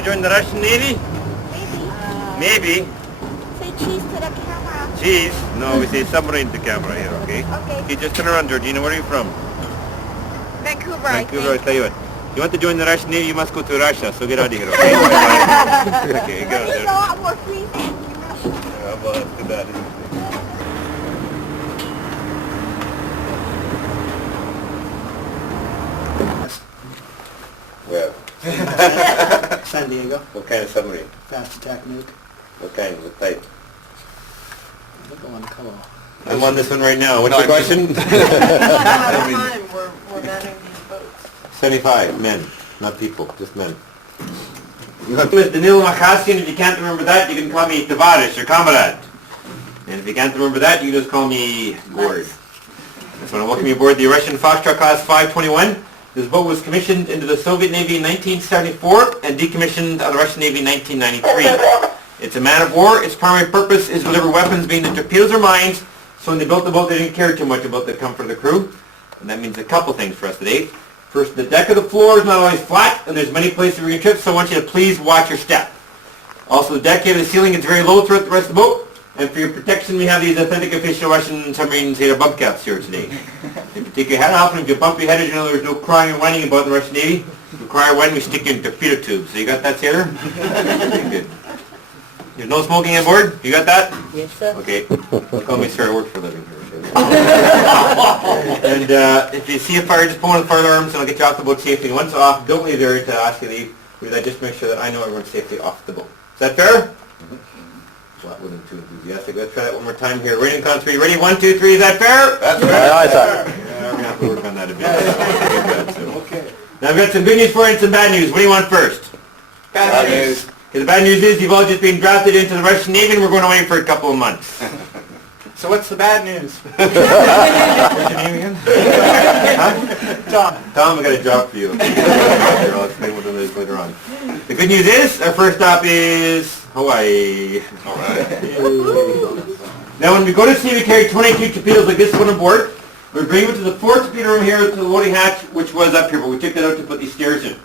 want to join the Russian Navy? Maybe. Maybe. Say cheese to the camera. Cheese? No, we say submarine to camera here, okay? Okay. Okay, just turn around, Georgina. Where are you from? Vancouver, Vancouver, I I'll think. tell you what. If you want to join the Russian Navy, you must go to Russia, so get out of here, okay? Okay, get out There's a there. lot more free things in Russia. Well, that's too bad, isn't it? Well, San Diego, what kind of submarine? fast attack nuke. What kind? What type? I think I want to call. I'm on this one right now. What's the question? We're manning these boats. 75 men, not people, just men. You have Danilo Makasian. If you can't remember that, you can call me Tavares or Comrade. And if you can't remember that, you can just call me Gord. So I want to welcome you aboard the Russian Foxtrot Class 521. This boat was commissioned into the Soviet Navy in 1974 and decommissioned out of the Russian Navy in 1993. It's a man of war. Its primary purpose is to deliver weapons, being the torpedoes or mines. So when they built the boat, they didn't care too much about the comfort of the crew. And that means a couple things for us today. First, the deck of the floor is not always flat, and there's many places where you can trip, so I want you to please watch your step. Also, the deck of the ceiling is very low throughout the rest of the boat. And for your protection, we have these authentic official Russian submarine sailor bump caps here today. If you take your hat off, and if you bump your head, you know there's no crying or whining about the Russian Navy. If you cry or whine, we stick you in torpedo tubes. So you got that, sailor? Okay, good. There's no smoking on board? You got that? Yes, sir. Okay. Don't call me sir, I work for a living here. And if you see a fire, just pull on the fire alarms and I'll get you off the boat safely. Once off, don't leave there to ask you to leave. Because I just make sure that I know everyone's safely off the boat. Is that fair? Well, that wasn't too enthusiastic. Let's try that one more time here. Ready and count three. Ready? 1, 2, 3. Is that fair? That's right. Aye, sir. Yeah, we're going to have to work on that a bit. Okay. Now I've got some good news for you and some bad news. What do you want first? Bad news. Okay, the bad news is you've all just been drafted into the Russian Navy and we're going away for a couple of months. So what's the bad news? What's your name again? Huh? Tom. Tom, I got a job for you. I'll explain what it is later on. The good news is, our first stop is Hawaii. All right. Now when we go to sea, we carry 22 torpedoes like this one aboard. We bring them to the fourth torpedo room here to the loading hatch, which was up here, but we took that out to put these stairs in.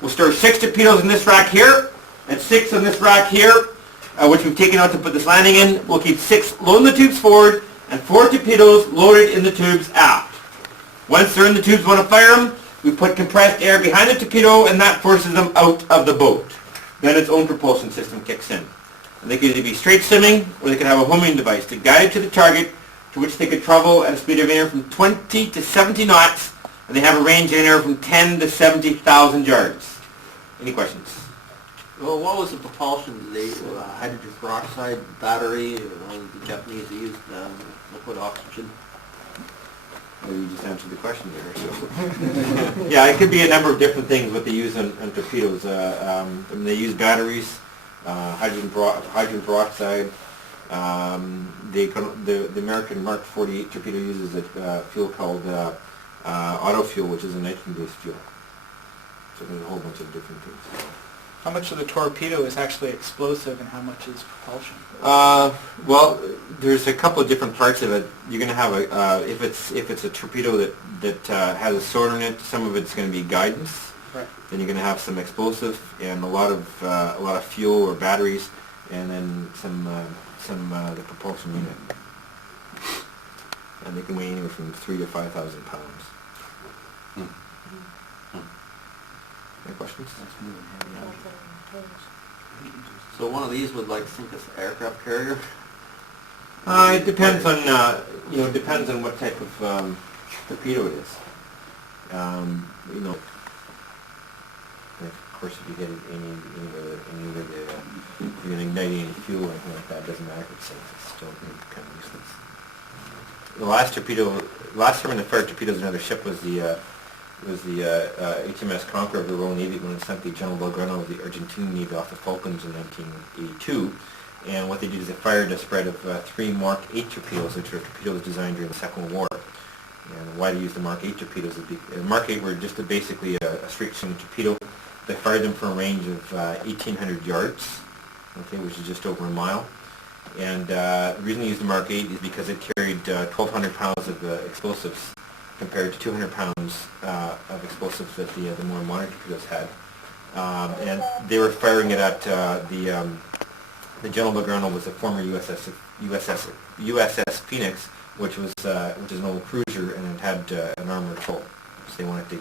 We'll store 6 torpedoes in this rack here, and 6 on this rack here, which we've taken out to put this landing in. We'll keep 6 loading the tubes forward, and 4 torpedoes loaded in the tubes aft. Once they're in the tubes, we want to fire them. We put compressed air behind the torpedo, and that forces them out of the boat. Then its own propulsion system kicks in. And they could either be straight swimming, or they could have a homing device to guide it to the target, to which they could travel at a speed of anywhere from 20 to 70 knots, and they have a range of anywhere from 10 to 70,000 yards. Any questions? Well, what was the propulsion? They hydrogen peroxide battery, the Japanese used liquid oxygen. Well, you just answered the question there. So. Yeah, it could be a number of different things what they use on torpedoes. They use batteries, hydrogen peroxide. The American Mark 48 torpedo uses a fuel called auto fuel, which is a nitrogen-based fuel. So there's a whole bunch of different things. How much of the torpedo is actually explosive and how much is propulsion? Well, there's a couple of different parts of it. You're going to have a if it's a torpedo that has a sword in it, some of it's going to be guidance. Right. Then you're going to have some explosive and a lot of fuel or batteries, and then some the propulsion unit. And they can weigh anywhere from 3,000 to 5,000 pounds. Any questions? So one of these would like sink an aircraft carrier? It depends on depends on what type of torpedo it is. Of course, if you get anywhere you're going to ignite any fuel or anything like that, it doesn't matter if it sinks. It's still kind of useless. The last time in the fired torpedoes in another ship was the HMS Conqueror of the Royal Navy when it sent the General Belgrano of the Argentine Navy off the Falklands in 1982. And what they did is they fired a spread of 3 Mark 8 torpedoes, which were torpedoes designed during the Second World War. And why they used the Mark 8 torpedoes is Mark 8 were just basically a straight-swinging torpedo. They fired them from a range of 1,800 yards, okay, which is just over a mile. And the reason they used the Mark 8 is because it carried 1,200 pounds of explosives compared to 200 pounds of explosives that the more modern torpedoes had. and they were firing it at the General Belgrano was a former USS Phoenix, which is an old cruiser, and it had an armored hull. So they wanted to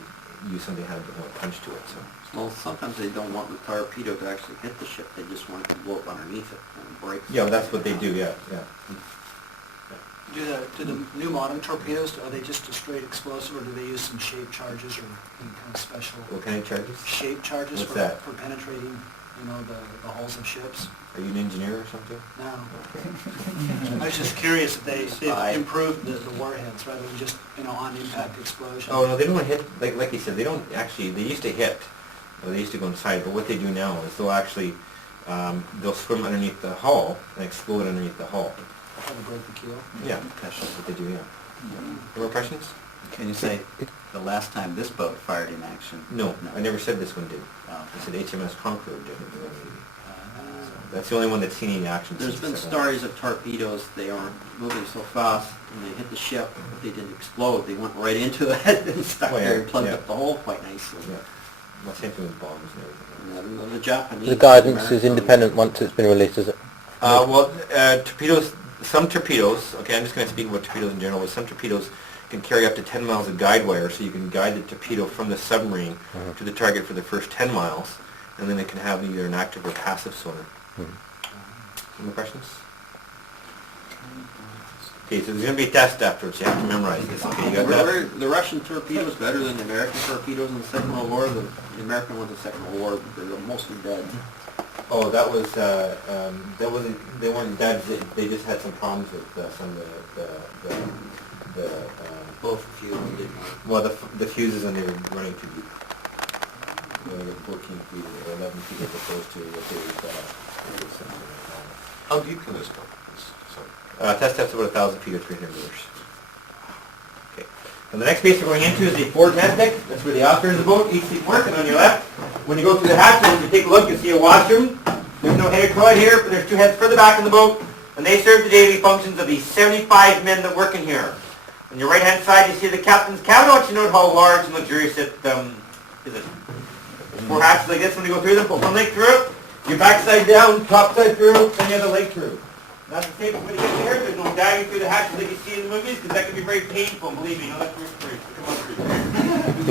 use something that had a bit more punch to it. So. Well, sometimes they don't want the torpedo to actually hit the ship. They just want it to blow up underneath it and break. Yeah, well, that's what they do. Yeah. Do the new modern torpedoes, are they just a straight explosive, or do they use some shape charges or any kind of special What kind of charges? shape charges What's for that? for penetrating, the hulls of ships? Are you an engineer or something? No. I was just curious if they've improved the warheads rather than just, on impact explosion. Oh no, they don't hit like you said. They don't actually. They used to hit. They used to go inside, but what they do now is they'll actually they'll swim underneath the hull and explode underneath the hull. Kind of broke the keel. Yeah, that's just what they do. Yeah. More questions? Can you say the last time this boat fired in action? No, I never said this one did. Oh. I said HMS Conqueror did. That's the only one that's seen any action. There's since been the second stories of torpedoes, they aren't moving so fast, and they hit the ship, but they didn't explode. They went right into it and stuck there and plugged up the hole quite nicely. Yeah. Well, same thing with bombs and everything. And the Japanese... The guidance is independent once it's been released, is it? Torpedoes, some torpedoes, okay, I'm just going to speak about torpedoes in general, but some torpedoes can carry up to 10 miles of guide wire, so you can guide the torpedo from the submarine to the target for the first 10 miles, and then it can have either an active or passive sonar. Any more questions? Okay, so there's going to be a test afterwards. You have to memorize this. Okay, you got that? Were the Russian torpedoes better than the American torpedoes in the Second World War? The American ones in the Second World War, they're mostly dead. Oh, that wasn't, they weren't dead, they just had some problems with some of the Both fuel didn't work. well, the fuses, and they were running too deep. They were 14 feet or 11 feet as opposed to what they were. How deep can this go? Test depth's about 1,000 feet or 300 meters. Okay. And the next space we're going into is the forward test deck. That's where the officer is the boat, each seat working on your left. When you go through the hatch, if you take a look, you'll see a washroom. There's no headed toilet here, but there's two heads further back in the boat, and they serve the daily functions of the 75 men that work in here. On your right-hand side, you see the captain's cabin. I want you to note how large and luxurious it is. It 4 hatches like this when you go through them. Put one leg through, your backside down, top side through, and the other leg through. That's the same when you get there. There's no diving through the hatches like you see in the movies, because that can be very painful, believe me. No, that's your experience. Come on through.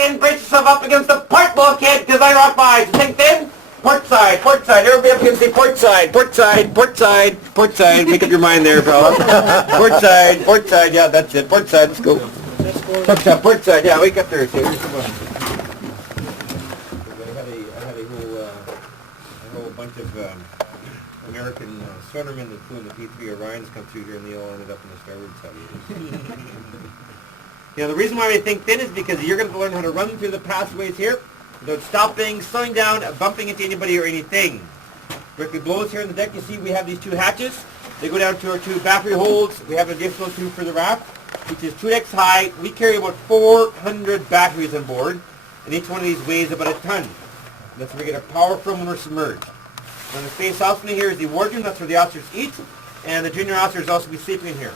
And brace yourself up against the port bulkhead, because I rock by. So think then, port side, everybody up against the port side, port side. Make up your mind there, fella. Port side, yeah, that's it, port side, let's go. Port side, yeah, wake up there. I had a whole bunch of American swimmermen that flew in the P-3 Orions come through here, and they all ended up in the starboard side. You know, the reason why we think thin is because you're going to learn how to run through the passageways here without stopping, slowing down, bumping into anybody or anything. Directly below us here on the deck, you see we have these 2 hatches. They go down to our 2 battery holds. We have an additional 2 for the raft, which is 2 decks high. We carry about 400 batteries on board, and each one of these weighs about a ton. That's where we get our power from when we're submerged. On the space also in here is the wardroom. That's where the officers eat, and the junior officers also be sleeping in here.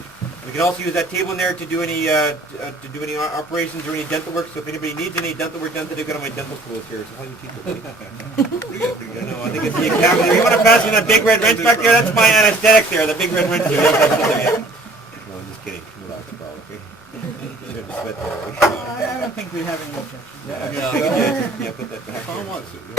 We can also use that table in there to do any operations or any dental work. So if anybody needs any dental work done today, go to my dental tools here. So how you people do? I know. I think it's the exact. You want to pass me that big red wrench back there? That's my anesthetic there. The big red wrench there. No, I'm just kidding. Relax, pal. Okay. I don't think we have any objections. Yeah, put that back. Tom wants it, yeah.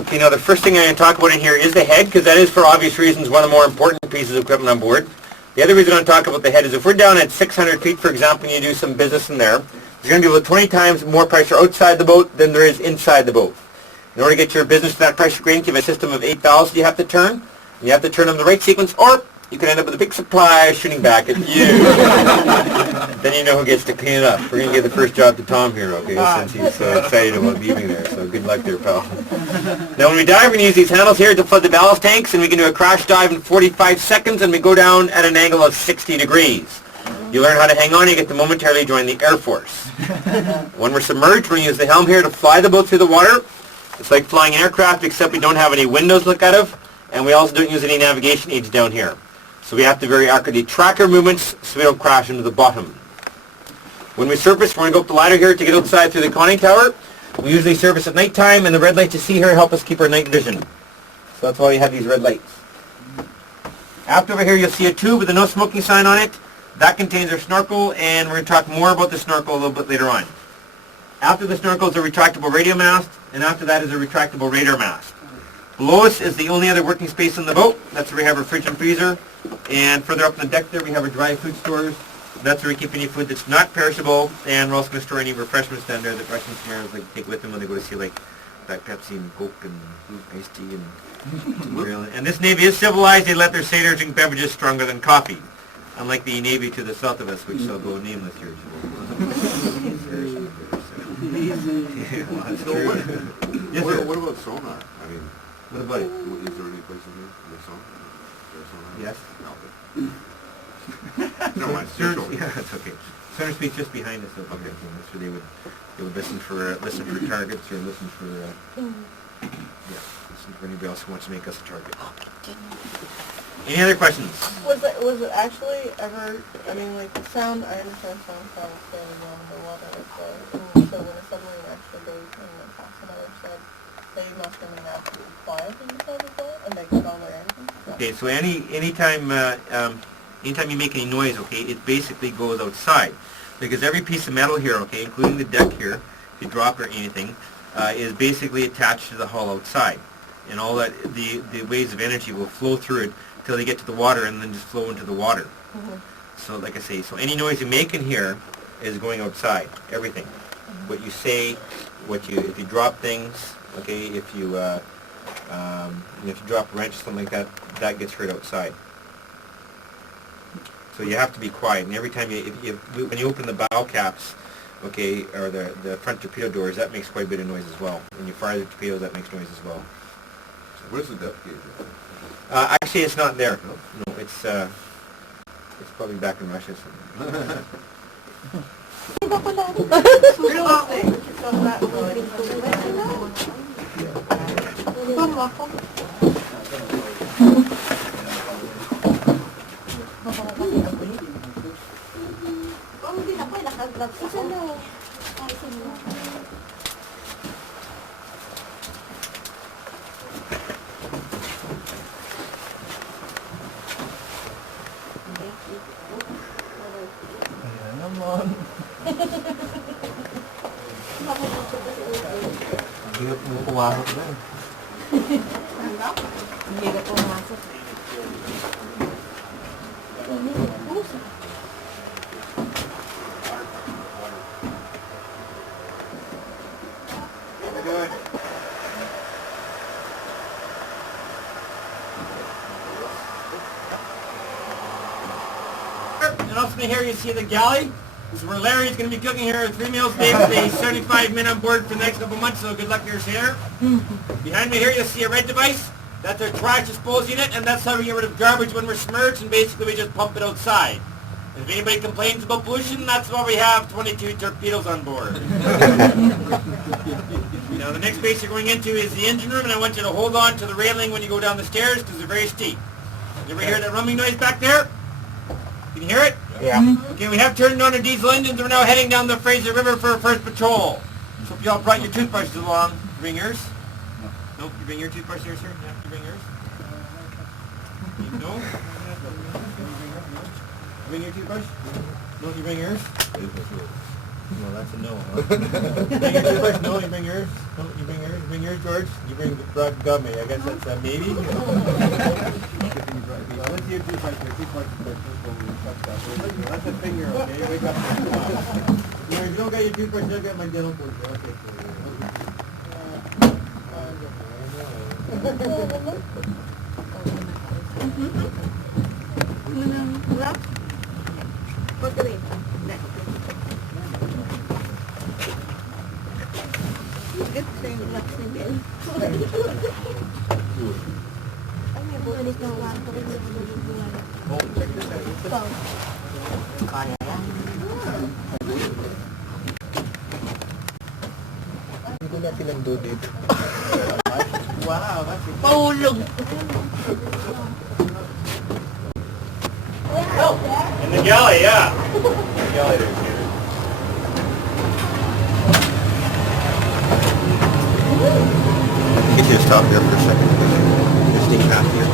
Okay, now the first thing I'm going to talk about in here is the head, because that is, for obvious reasons, one of the more important pieces of equipment on board. The other reason I'm talking about the head is if we're down at 600 feet, for example, and you do some business in there, there's going to be about 20 times more pressure outside the boat than there is inside the boat. In order to get your business to that pressure gradient, you have a system of 8 valves you have to turn. And you have to turn them in the right sequence, or you could end up with a big supply shooting back at you. Then you know who gets to clean it up. We're going to give the first job to Tom here, okay, since he's so excited about leaving there. So good luck there, pal. Now when we dive, we're going to use these handles here to flood the ballast tanks, and we can do a crash dive in 45 seconds, and we go down at an angle of 60 degrees. You learn how to hang on, you get to momentarily join the Air Force. When we're submerged, we're going to use the helm here to fly the boat through the water. It's like flying an aircraft, except we don't have any windows to look out of, and we also don't use any navigation aids down here. So we have to very accurately track our movements so we don't crash into the bottom. When we surface, we're going to go up the ladder here to get outside through the conning tower. We usually surface at nighttime, and the red lights you see here help us keep our night vision. So that's why we have these red lights. After over here, you'll see a tube with a no smoking sign on it. That contains our snorkel, and we're going to talk more about the snorkel a little bit later on. After the snorkel is a retractable radio mast, and after that is a retractable radar mast. Below us is the only other working space on the boat. That's where we have our fridge and freezer. And further up on the deck there, we have our dry food stores. That's where we keep any food that's not perishable, and we're also going to store any refreshments down there that Russian submariners like take with them when they go to sea, like Diet Pepsi and Coke and iced tea and grill. And this Navy is civilized. They let their sailors drink beverages stronger than coffee, unlike the Navy to the south of us, which shall go nameless here. Yes, sir. What about sonar? I mean, What about it? is there any place in here with sonar? Is there sonar? Yes. No, but never mind. Just show me. Yeah, that's okay. Center speed's just behind us. Okay. So they would listen for targets or listen for listen for anybody else who wants to make us a target. Any other questions? Was it actually ever, I mean, like, the sound, I understand sound travels fairly well in the water, so when a submarine actually goes and past another sub, they must remain absolutely quiet in the sub as well, and they get all their engines? Okay, so anytime you make any noise, okay, it basically goes outside. Because every piece of metal here, okay, including the deck here, if you drop it or anything, is basically attached to the hull outside. And all that, the waves of energy will flow through it till they get to the water and then just flow into the water. Mm-hmm. So like I say, so any noise you make in here is going outside, everything. Mm-hmm. What you say, if you drop things, okay, if you drop a wrench or something like that, that gets heard outside. So you have to be quiet, and every time when you open the bow caps, okay, or the front torpedo doors, that makes quite a bit of noise as well. When you fire the torpedoes, that makes noise as well. Where's the depth gauge? Actually, it's not there. No, it's probably back in Russia somewhere. Hindi mo pumasok na. Hindi ka pumasok. up from here you see the galley. This is where Larry's going to be cooking here 3 meals a day with the 75 men on board for the next couple months, so good luck to your here. Behind me here you'll see a red device. That's our trash disposal unit, and that's how we get rid of garbage when we're submerged, and basically we just pump it outside. If anybody complains about pollution, that's why we have 22 torpedoes on board. Now the next space you're going into is the engine room, and I want you to hold on to the railing when you go down the stairs because they're very steep. You ever hear that rumbling noise back there? Can you hear it? Yeah. Okay, we have turned on our diesel engines. We're now heading down the Fraser River for our first patrol. So if you all brought your toothbrushes along, you bring yours? No. You bring your toothbrush here, sir? Yeah, you bring yours? No? You bring your toothbrush? No, you bring yours? No, that's a no, huh? You bring your toothbrush? No, you bring yours? No, you bring yours? You bring yours, George? You bring gummy. I guess that's a maybe? What's your toothbrush? Your toothbrush is that's a finger, okay? Wake up. If you don't get your toothbrush, you'll get my dental board. Okay, Hindi na pinagdo dito. Wow, that's a Tulog. in the galley, yeah. The galley there, Peter. Could you stop there for a second? Just steam half here.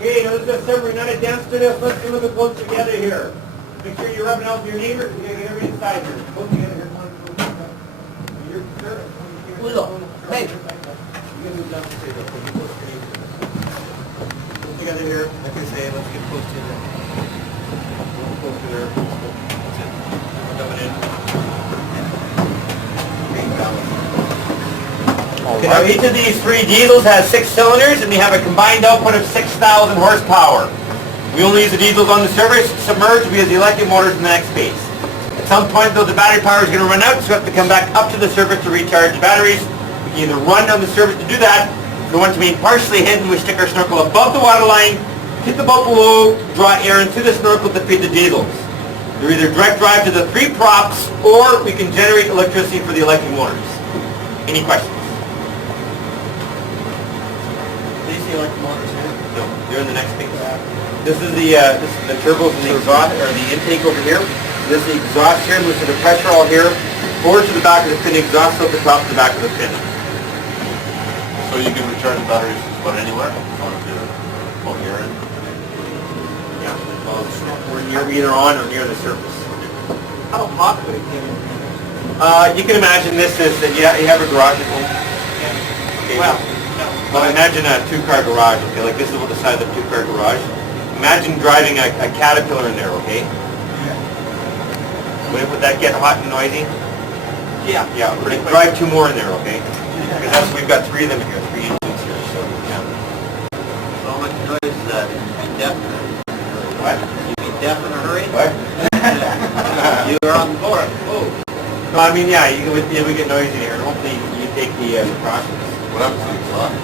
Okay, now this is a submarine, not a dance studio. Let's get a little bit closer together here. Make sure you're rubbing out with your neighbors. You gotta get everybody inside here. Close together here. You're sure? Hey. You can move down the stairs. Okay, get close to your neighbors. Close together here. Like I say, let's get close to there. Close to there. That's it. We're coming in. Great balance. Okay, now each of these 3 diesels has 6 cylinders, and they have a combined output of 6,000 horsepower. We only use the diesels on the surface. Submerged, we use the electric motors in the next phase. At some point, though, the battery power is going to run out, so we have to come back up to the surface to recharge the batteries. We can either run down the surface to do that. If we want to be partially hidden, we stick our snorkel above the water line, hit the boat below, draw air into the snorkel to feed the diesels. They're either direct drive to the 3 props, or we can generate electricity for the electric motors. Any questions? Electric motors here? No, they're in the next thing. This is the turbos and the exhaust, or the intake over here. This is the exhaust here, moves the pressure all here, forward to the back of the fin, exhaust at the top to the back of the fin. So you can recharge the batteries just about anywhere? On your end? Yeah, well, we're either on or near the surface. How hot would it get? You can imagine this is, you have a garage at home? Okay, well, imagine a 2-car garage, okay, like this is what the size of a 2-car garage. Imagine driving a Caterpillar in there, okay? Would that get hot and noisy? Yeah. Yeah, but drive 2 more in there, okay? Because that's, we've got 3 of them in here, 3 engines here, so, yeah. So much noise that you'd be deaf in a hurry. What? You'd be deaf in a hurry? What? You're on board. Oh. No, I mean, yeah, it would get noisy in here, and hopefully you take the precautions. What happens to the exhaust?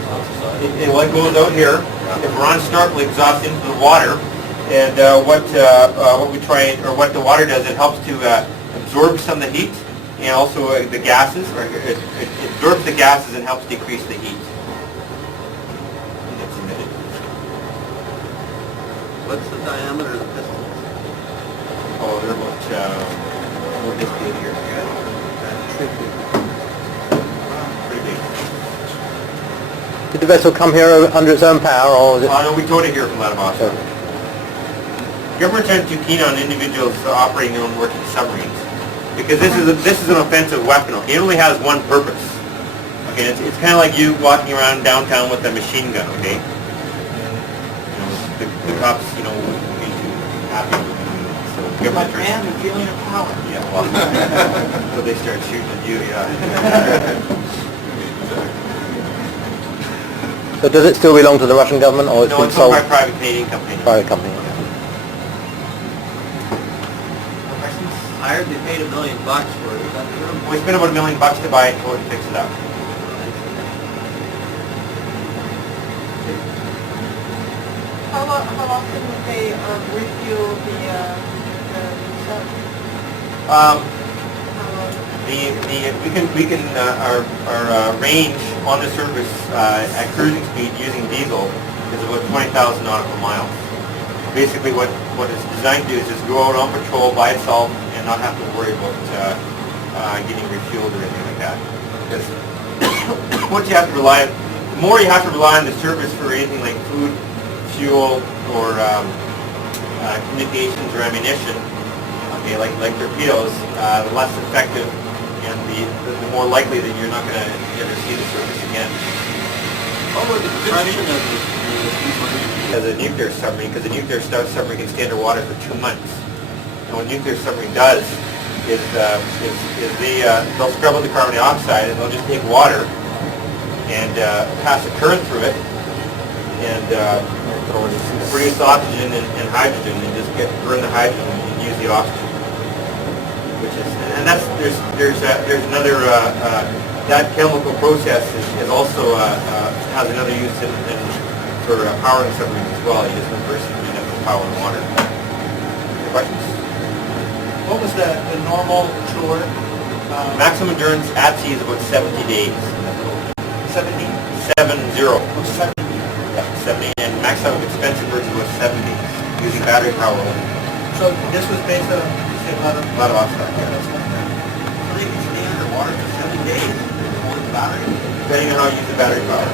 Well, it goes out here. If we're on snorkel, it exhausts into the water, and what we try, or what the water does, it helps to absorb some of the heat, and also the gases, or it absorbs the gases and helps decrease the heat. And it's emitted. What's the diameter of the pistons? Oh, they're about this big here. Pretty big. Did the vessel come here under its own power, or was it? No, we towed it here from Vladivostok. Governments aren't too keen on individuals operating their own working submarines, because this is an offensive weapon. Okay, it only has one purpose. Okay, it's kind of like you walking around downtown with a machine gun. Okay, the cops, wouldn't be too happy with you. So government turns. Man, the feeling of power. Yeah, well, so they start shooting at you, yeah. So does it still belong to the Russian government, or it's No, been it's owned sold? by a private Canadian company. Private company. I heard they paid $1 million for it, is that true? We spent about $1 million to buy it and fix it up. How often would they refuel the stuff? Um, How long? we can our range on the surface at cruising speed using diesel is about 20,000 nautical miles. Basically, what it's designed to do is just go out on patrol by itself and not have to worry about getting refueled or anything like that. Because once you have to rely, the more you have to rely on the surface for anything like food, fuel, or communications or ammunition, okay, like torpedoes, the less effective and the more likely that you're not going to ever see the surface again. What was the construction of this submarine? As a nuclear submarine, because a nuclear submarine can stay underwater for 2 months. And what a nuclear submarine does is they'll scrub out the carbon dioxide and they'll just take water and pass a current through it and produce oxygen and hydrogen and just burn the hydrogen and use the oxygen. Which is, and that's there's another that chemical process is also has another use in for powering submarines as well. You just reverse it and power in water. Questions? What was the normal tour? Maximum endurance at sea is about 70 days. 70? 70. Oh, 70. Yeah, 70. And maximum expensive version was 70 using battery power only. So this was based on, you say, A lot of oxide. Yeah. So they can stay underwater for 7 days with the battery? Depending on how you use the battery power.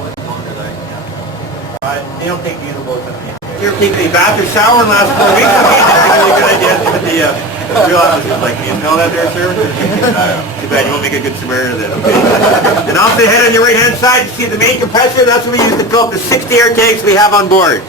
What longer that can happen? They don't take diesel boats on the You ever take the bath or shower in the last 4 weeks? That's a really good idea. The real officers like, you know that there, sir? Too bad, you won't make a good Samaritan then, okay? And off the head on your right-hand side, you see the main compressor? That's what we use to fill up the 60 air tanks we have on board.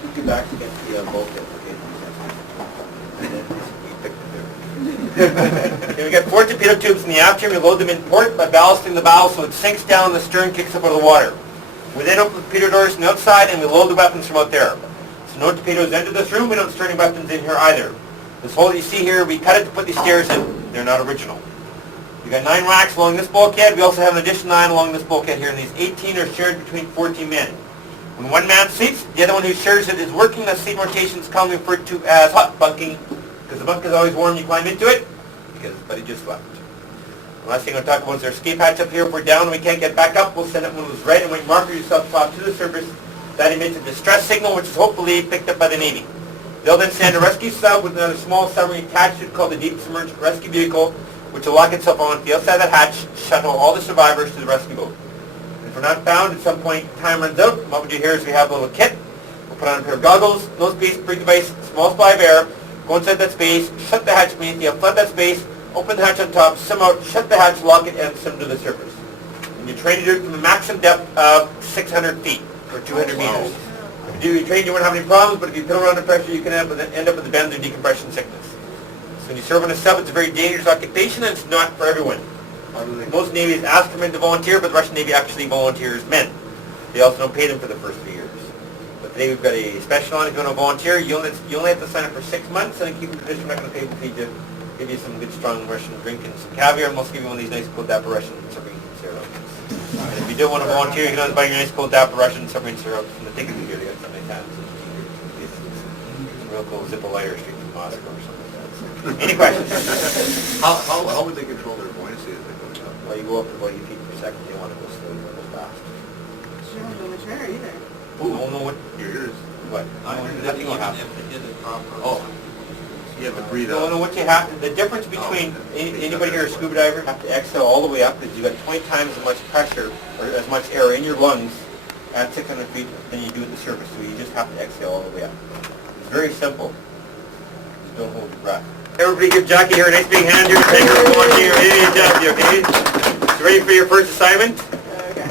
Put your backs against the bulkhead, okay? And then you pick the okay, we got 4 torpedo tubes in the aft trim. We load them in port by ballasting the bow so it sinks down, the stern kicks up out of the water. We then open the torpedo doors from the outside and we load the weapons from out there. So no torpedoes enter this room. We don't store any weapons in here either. This hole that you see here, we cut it to put these stairs in. They're not original. We got 9 racks along this bulkhead. We also have an additional 9 along this bulkhead here, and these 18 are shared between 14 men. When one man sleeps, the other one who shares it is working. The seat rotation is commonly referred to as hot bunking Because the bunk is always warm, you climb into it, because buddy just left. The last thing I'm going to talk about is our escape hatch up here. If we're down and we can't get back up, we'll send it when it was red, and when you mark yourself top to the surface, that emits a distress signal, which is hopefully picked up by the Navy. They'll then send a rescue sub with another small submarine attached to it called the Deep Submerged Rescue Vehicle, which will lock itself on the outside of that hatch, shuttle all the survivors to the rescue boat. If we're not found, at some point time runs out, what we do here is we have a little kit. We'll put on a pair of goggles, no space, breathe device, small supply of air, go inside that space, shut the hatch beneath you, flood that space, open the hatch on top, swim out, shut the hatch, lock it, and swim to the surface. And you train to do it from a maximum depth of 600 feet, or 200 meters. If you do your training, you won't have any problems, but if you put around under pressure, you can end up with a bends or decompression sickness. So when you serve on a sub, it's a very dangerous occupation, and it's not for everyone. Most navies ask for men to volunteer, but the Russian Navy actually volunteers men. They also don't pay them for the first 3 years. But today we've got a special on if you want to volunteer. You only have to sign up for 6 months, and keep in condition we're not going to pay to feed you. Give you some good strong Russian drink and some caviar, and we'll give you one of these nice cold dapper Russian submarine syrups. And if you do want to volunteer, you can always buy your nice cold dapper Russian submarine syrup from the ticket here. They got some nice hats. Some real cool Zippo lighter straight from Moscow or something like that. So, any questions? How would they control their buoyancy as they go down? Well, you go up to about 8 feet per second. You want to go slow, you want to go fast. She don't go much air either. No, no, what? Your ears. What? I No, heard nothing will that happen. if they did it properly. Oh. You have to breathe No, out. no, what you have, the difference between anybody here, a scuba diver, have to exhale all the way up because you've got 20 times as much pressure or as much air in your lungs at 600 feet than you do at the surface. So you just have to exhale all the way up. It's very simple. Just don't hold your breath. Everybody give Jackie here a nice big hand here. Thank you for volunteering. Hey, Jackie, okay? You ready for your first assignment? Okay.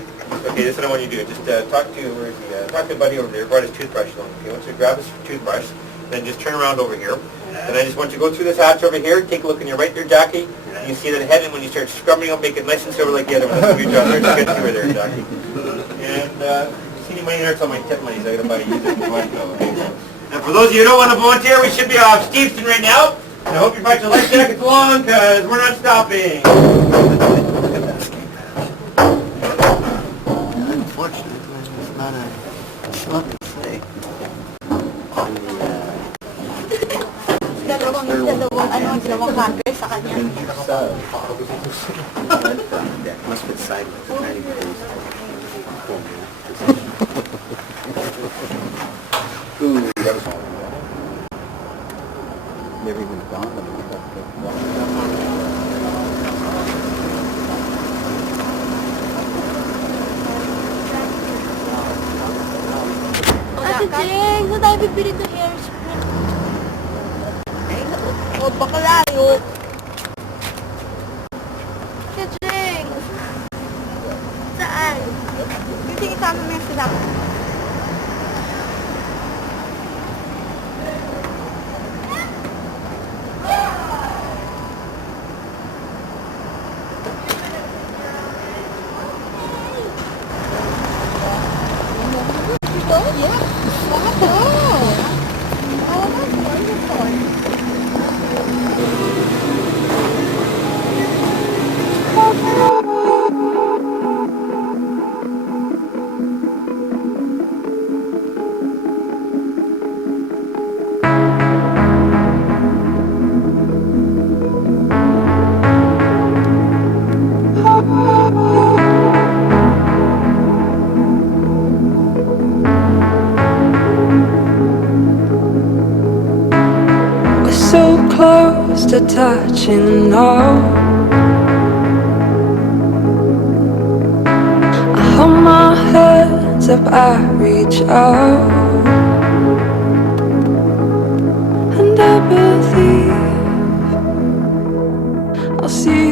Okay, this is what I want you to do. Just talk to a buddy over there. Brought his toothbrush along. Okay, I want you to grab his toothbrush, then just turn around over here. And I just want you to go through this hatch over here. Take a look on your right there, Jackie. You can see that head, and when you start scrubbing up, make it nice and silver like the other one. That's a good job. There's a good through there, Jackie. And you see any money there? It's all my tip money. So I got to buy you this money. Okay. And for those of you who don't want to volunteer, we should be off Steveston right now. And I hope you brought your life jackets along, because we're not stopping. Unfortunately, it's not a slugging say. dalawang hacker sa kanya. Must be sideways. 90 degrees. Ooh, that was all. Never even dawned on me. Ate Jeng, saan tayo bibili ng hairspray? O, baka layo. Ate Jeng! Saan? Hindi kasama mo yung sila. To touching now, I hold my hands up, I reach out, and I believe I'll see